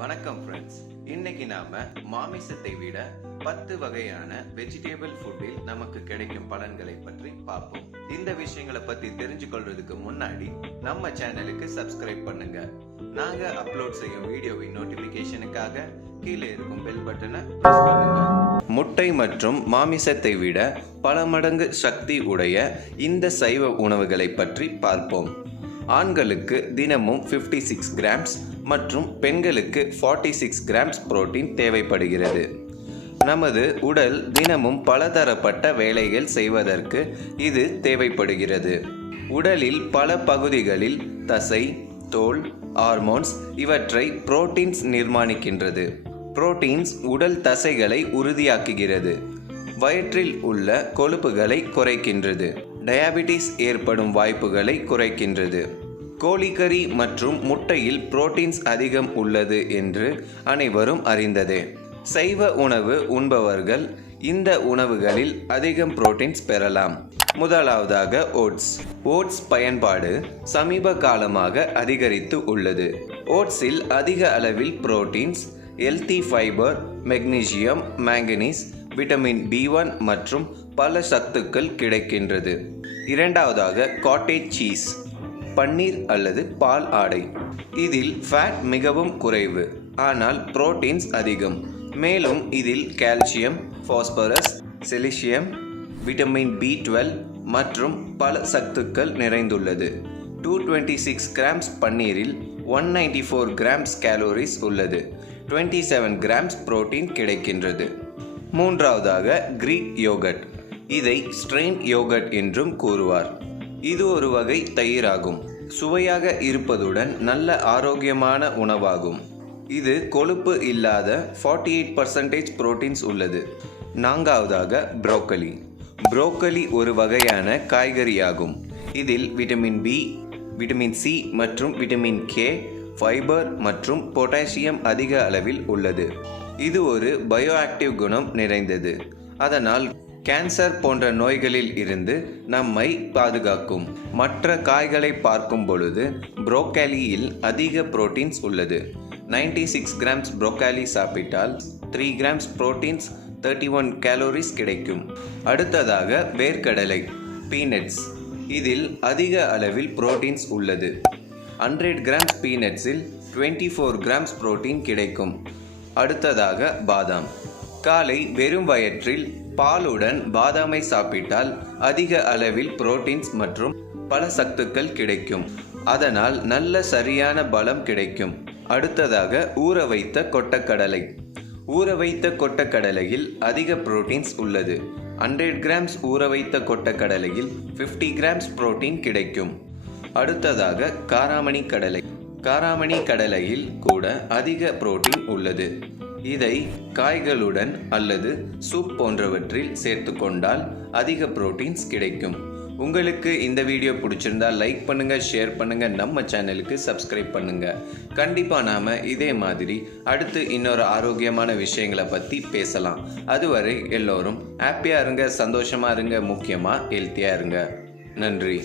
வணக்கம் ஃப்ரெண்ட்ஸ். இன்னைக்கு நாம மாமிசத்தை விட 10 வகையான வெஜிடபிள் ஃபுட்டில் நமக்கு கிடைக்கும் பலன்களை பற்றி பார்ப்போம். இந்த விஷயங்களை பத்தி தெரிஞ்சு கொள்றதுக்கு முன்னாடி நம்ம சேனலுக்கு சப்ஸ்கிரைப் பண்ணுங்க. நாங்க அப்லோட் செய்யும் வீடியோவின் நோட்டிபிகேஷனுக்காக கீழே இருக்கும் பெல் பட்டனை பிரஸ் பண்ணுங்க. முட்டை மற்றும் மாமிசத்தை விட பல மடங்கு சக்தி உடைய இந்த சைவ உணவுகளை பற்றி பார்ப்போம். ஆண்களுக்கு தினமும் 56 கிராம்ஸ் மற்றும் பெண்களுக்கு 46 கிராம்ஸ் புரோட்டீன் தேவைப்படுகிறது. நமது உடல் தினமும் பலதரப்பட்ட வேலைகள் செய்வதற்கு இது தேவைப்படுகிறது. உடலில் பல பகுதிகளில் தசை, தோல், ஹார்மோன்ஸ் இவற்றை புரோட்டீன்ஸ் நிர்மாணிக்கின்றது. புரோட்டீன்ஸ் உடல் தசைகளை உறுதியாக்குகிறது. வயிற்றில் உள்ள கொழுப்புகளை குறைக்கின்றது. டயாபெட்டிஸ் ஏற்படும் வாய்ப்புகளை குறைக்கின்றது. கோழிக்கறி மற்றும் முட்டையில் புரோட்டீன்ஸ் அதிகம் உள்ளது என்று அனைவரும் அறிந்ததே. சைவ உணவு உண்பவர்கள் இந்த உணவுகளில் அதிகம் புரோட்டீன்ஸ் பெறலாம். முதலாவதாக ஓட்ஸ் பயன்பாடு சமீப காலமாக அதிகரித்து உள்ளது. ஓட்ஸில் அதிக அளவில் proteins, healthy fibre, magnesium, manganese, vitamin B1 மற்றும் பல சத்துக்கள் கிடைக்கின்றது. இரண்டாவதாக காட்டேஜ் சீஸ், பன்னீர் அல்லது பால் ஆடை. இதில் ஃபேட் மிகவும் குறைவு, ஆனால் புரோட்டீன்ஸ் அதிகம். மேலும் இதில் கால்சியம், பாஸ்பரஸ், செலிசியம், விட்டமின் B12 மற்றும் பல சத்துக்கள் நிறைந்துள்ளது. 226 கிராம்ஸ் பன்னீரில் 194 கிராம்ஸ் கேலோரிஸ் உள்ளது. 27 கிராம்ஸ் புரோட்டீன் கிடைக்கின்றது. மூன்றாவதாக கிரீக் யோகர்ட். இதை ஸ்ட்ரெயின் யோகர்ட் என்றும் கூறுவார். இது ஒரு வகை தயிராகும். சுவையாக இருப்பதுடன் நல்ல ஆரோக்கியமான உணவாகும். இது கொழுப்பு இல்லாத 48% புரோட்டீன்ஸ் உள்ளது. நான்காவதாக புரோக்கலி ஒரு வகையான காய்கறியாகும். இதில் விட்டமின் B, விட்டமின் C மற்றும் விட்டமின் K, ஃபைபர் மற்றும் பொட்டாசியம் அதிக அளவில் உள்ளது. இது ஒரு பயோஆக்டிவ் குணம் நிறைந்தது. அதனால் கேன்சர் போன்ற நோய்களில் இருந்து நம்மை பாதுகாக்கும். மற்ற காய்களை பார்க்கும் பொழுது புரோக்கலியில் அதிக புரோட்டீன்ஸ் உள்ளது. 96 கிராம்ஸ் புரோக்கலி சாப்பிட்டால் 3 கிராம்ஸ் புரோட்டீன்ஸ், 31 கேலோரிஸ் கிடைக்கும். அடுத்ததாக வேர்க்கடலை, பீனட்ஸ். இதில் அதிக அளவில் புரோட்டீன்ஸ் உள்ளது. 100 கிராம்ஸ் பீனட்ஸில் 24 கிராம்ஸ் புரோட்டீன் கிடைக்கும். அடுத்ததாக பாதாம். காலை வெறும் வயிற்றில் பாலுடன் பாதாமை சாப்பிட்டால் அதிக அளவில் புரோட்டீன்ஸ் மற்றும் பல சத்துக்கள் கிடைக்கும். அதனால் நல்ல சரியான பலம் கிடைக்கும். அடுத்ததாக ஊற வைத்த கொட்டக்கடலை. ஊற வைத்த கொட்டக்கடலையில் அதிக புரோட்டீன்ஸ் உள்ளது. 100 கிராம்ஸ் ஊற வைத்த கொட்டக்கடலையில் 50 கிராம்ஸ் புரோட்டீன் கிடைக்கும். அடுத்ததாக காராமணி கடலை. காராமணி கடலையில் கூட அதிக புரோட்டீன் உள்ளது. இதை காய்களுடன் அல்லது சூப் போன்றவற்றில் சேர்த்து கொண்டால் அதிக புரோட்டீன்ஸ் கிடைக்கும். உங்களுக்கு இந்த வீடியோ பிடிச்சிருந்தா லைக் பண்ணுங்க, ஷேர் பண்ணுங்க, நம்ம சேனலுக்கு சப்ஸ்கிரைப் பண்ணுங்க. கண்டிப்பா நாம இதே மாதிரி அடுத்து இன்னொரு ஆரோக்கியமான விஷயங்களை பத்தி பேசலாம். அதுவரை எல்லோரும் ஹாப்பியா இருங்க, சந்தோஷமா இருங்க, முக்கியமா ஹெல்த்தியா இருங்க. நன்றி.